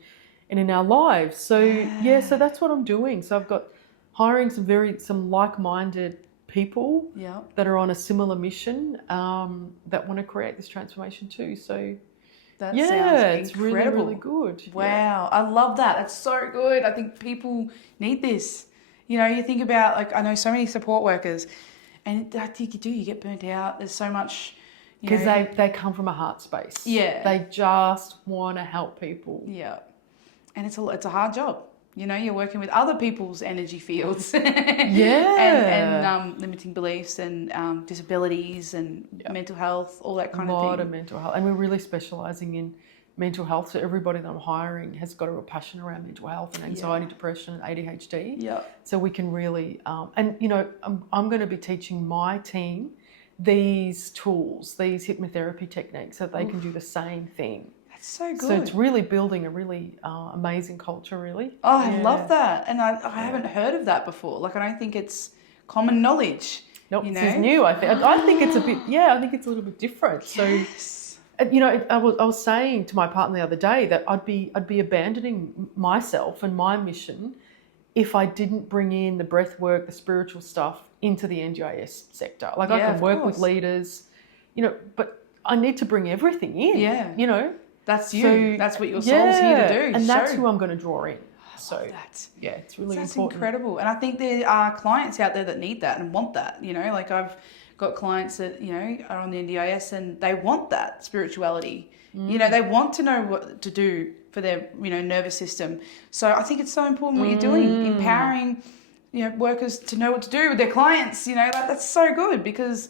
and in our lives. So so that's what I'm doing. So I've got hiring some like-minded people that are on a similar mission that want to create this transformation too. So that sounds it's incredible. Really, really good. Wow, I love that. That's so good. I think people need this. You know, you think about, like, I know so many support workers, and I think you get burnt out. There's so much, Because they come from a heart space. Yeah. They just want to help people. Yeah. And it's a hard job. You know, you're working with other people's energy fields. Yeah. And limiting beliefs and disabilities and mental health, all that kind of thing. A lot of mental health. And we're really specialising in mental health. So everybody that I'm hiring has got a real passion around mental health and anxiety, depression and ADHD. Yeah. So we can really, and you know, I'm going to be teaching my team these tools, these hypnotherapy techniques, so they can do the same thing. That's so good. So it's really building a really amazing culture, really. Oh, I love that. And I haven't heard of that before. Like, I don't think it's common knowledge. Nope, you know? this is new. I think it's a bit, I think it's a little bit different. Yes. So, you know, I was saying to my partner the other day that I'd be abandoning myself and my mission if I didn't bring in the breath work, the spiritual stuff into the NGIS sector. Like, I can work with leaders, you know, but I need to bring everything in. Yeah. You know. That's you. So, that's what your soul's here to do. And that's who I'm going to draw in. So that. It's really important. That's incredible. And I think there are clients out there that need that and want that. You know, like I've got clients that, you know, are on the NDIS and they want that spirituality. You know, they want to know what to do for their, you know, nervous system. So I think it's so important what you're doing, empowering, you know, workers to know what to do with their clients. You know, that's so good because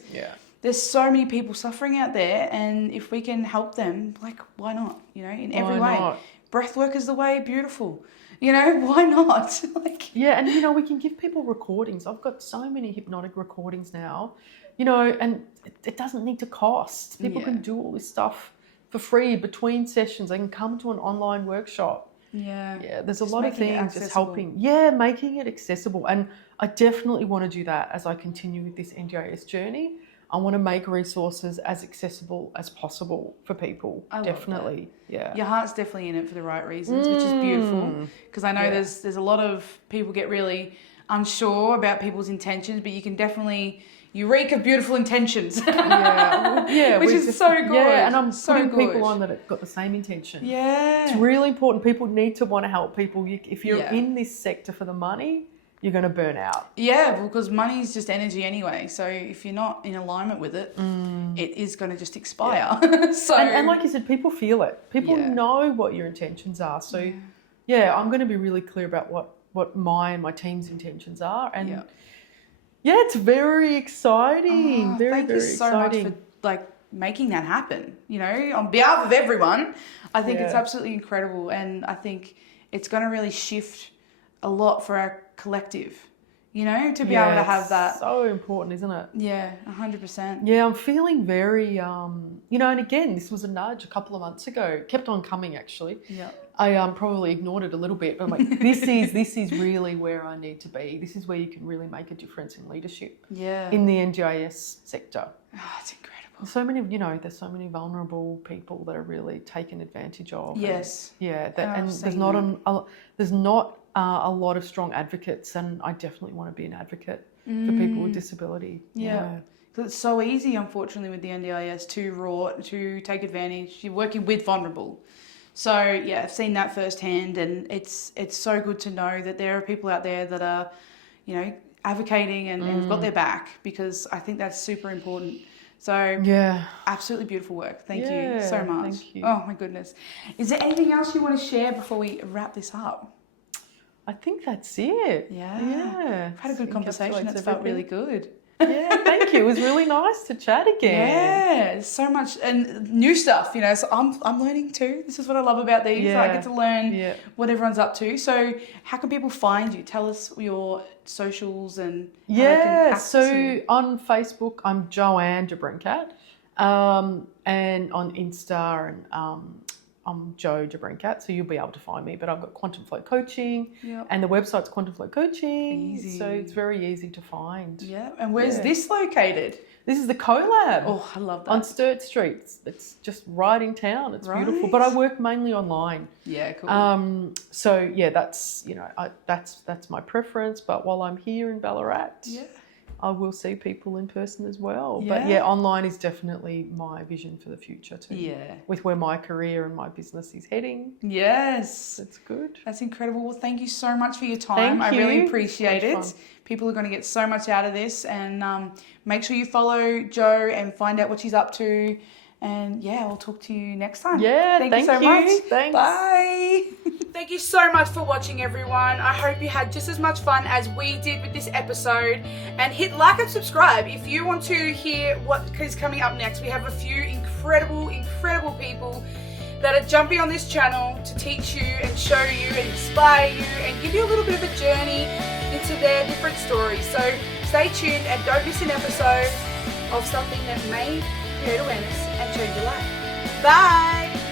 there's so many people suffering out there, and if we can help them, like, why not? You know, in every way. Breathwork is the way. Beautiful. You know, why not? Like, and you know, we can give people recordings. I've got so many hypnotic recordings now, you know, and it doesn't need to cost. People can do all this stuff for free between sessions. They can come to an online workshop. Yeah. There's a lot of things just helping. Yeah, making it accessible, and I definitely want to do that as I continue with this NGIS journey. I want to make resources as accessible as possible for people. Definitely. Yeah. Your heart's definitely in it for the right reasons, which is beautiful. Because I know there's a lot of people get really unsure about people's intentions, but you can definitely, you reek of beautiful intentions. Which is so good. Yeah, and I'm putting people on that have got the same intention. Yeah. It's really important. People need to want to help people. If you're in this sector for the money, you're going to burn out. Yeah, because money is just energy anyway. So if you're not in alignment with it, it is going to just expire. So and like you said, people feel it. People know what your intentions are. So I'm going to be really clear about what my and my team's intentions are. And it's very exciting. Thank you so much for like making that happen. You know, on behalf of everyone, I think it's absolutely incredible, and I think it's going to really shift a lot for our collective, you know, to be able to have that. So important, isn't it? Yeah, 100%. Yeah, I'm feeling very, you know, and again, this was a nudge a couple of months ago. Kept on coming, actually. Yeah. I probably ignored it a little bit, but I'm like, this is really where I need to be. This is where you can really make a difference in leadership. Yeah. In the NGIS sector. Oh, it's incredible. So many, you know, there's so many vulnerable people that are really taken advantage of. Yes. And there's not a lot of strong advocates, and I definitely want to be an advocate for people with disability. Yeah. Because it's so easy, unfortunately, with the NDIS to take advantage. You're working with vulnerable. So, I've seen that firsthand, and it's so good to know that there are people out there that are, you know, advocating and have got their back, because I think that's super important. So, absolutely beautiful work. Thank you so much. Thank you. Oh, my goodness. Is there anything else you want to share before we wrap this up? I think that's it. Yeah. I've had a good conversation. It's felt really good. Yeah, thank you. It was really nice to chat again. Yeah, so much and new stuff, you know. So I'm learning too. This is what I love about these. I get to learn what everyone's up to. So how can people find you? Tell us your socials and how they can access you. On Facebook, I'm Joanne DeBrincat, and on Insta and I'm Jo DeBrincat, so you'll be able to find me. But I've got Quantum Flow Coaching, and the website's Quantum Flow Coaching. Easy. So it's very easy to find. Yeah, and where's this located? This is the CoLab. Oh, I love that. On Sturt Street. It's just right in town. It's beautiful. But I work mainly online. Yeah, cool. So that's, you know, that's my preference. But while I'm here in Ballarat, I will see people in person as well. But yeah, online is definitely my vision for the future too. Yeah. With where my career and my business is heading. Yes. That's good. That's incredible. Well, thank you so much for your time. Thank you. I really appreciate it. Fun. People are going to get so much out of this, and make sure you follow Jo and find out what she's up to. And yeah, I'll talk to you next time. Yeah, thank you so much. Thanks. Bye. Thank you so much for watching, everyone. I hope you had just as much fun as we did with this episode. And hit like and subscribe if you want to hear what is coming up next. We have a few incredible people that are jumping on this channel to teach you and show you and inspire you and give you a little bit of a journey into their different stories. So stay tuned and don't miss an episode of something that may create awareness and change your life. Bye!